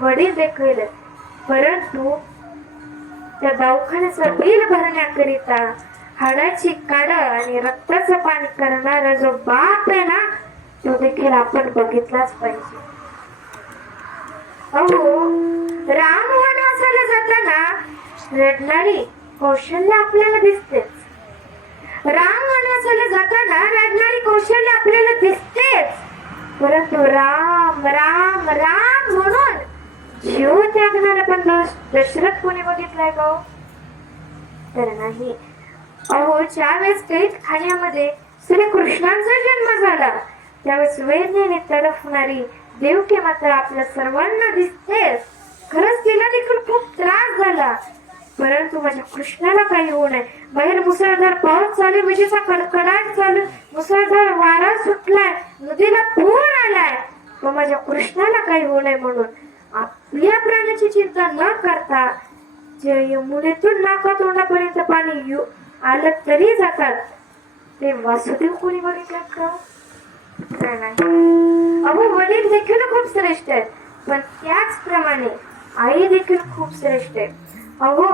वडील देखील, परंतु त्या दवाखान्याचं बिल भरण्याकरिता हाडाची काढ आणि रक्ताचं पाणी करणारा जो बाप आहे ना, तो देखील आपण बघितलाच पाहिजे. अहो, राम वनवासाला जाताना रडणारी कौशल्य आपल्याला दिसतेच. राम वनवासाला जाताना रडणारी कौशल्य आपल्याला दिसतेच, परंतु राम राम राम म्हणून जीव त्यागणारा पण दशरथ कोणी बघितलाय का? तर नाही. अहो, ज्यावेळेस कैदखान्यामध्ये श्रीकृष्णांचा जन्म झाला त्यावेळेस वेदनेने तडफणारी देवकी मात्र आपल्या सर्वांना दिसतेच. खरंच तिला देखील खूप त्रास झाला, परंतु माझ्या कृष्णाला काही होऊ नये. बाहेर मुसळधार पाऊस चालू, विजेचा कडकडाट चालू, मुसळधार वारा सुटलाय, नदीला पूर आलाय, व माझ्या कृष्णाला काही होऊ नये म्हणून आपल्या प्राण्याची चिंता न करता जे यमुनेतून नाकातोंडापर्यंत पाणी आलं तरी जातात ते वासुदेव कोणी बघितलं का? अहो, वडील देखील खूप श्रेष्ठ आहेत, पण त्याचप्रमाणे आई देखील खूप श्रेष्ठ आहे. अहो,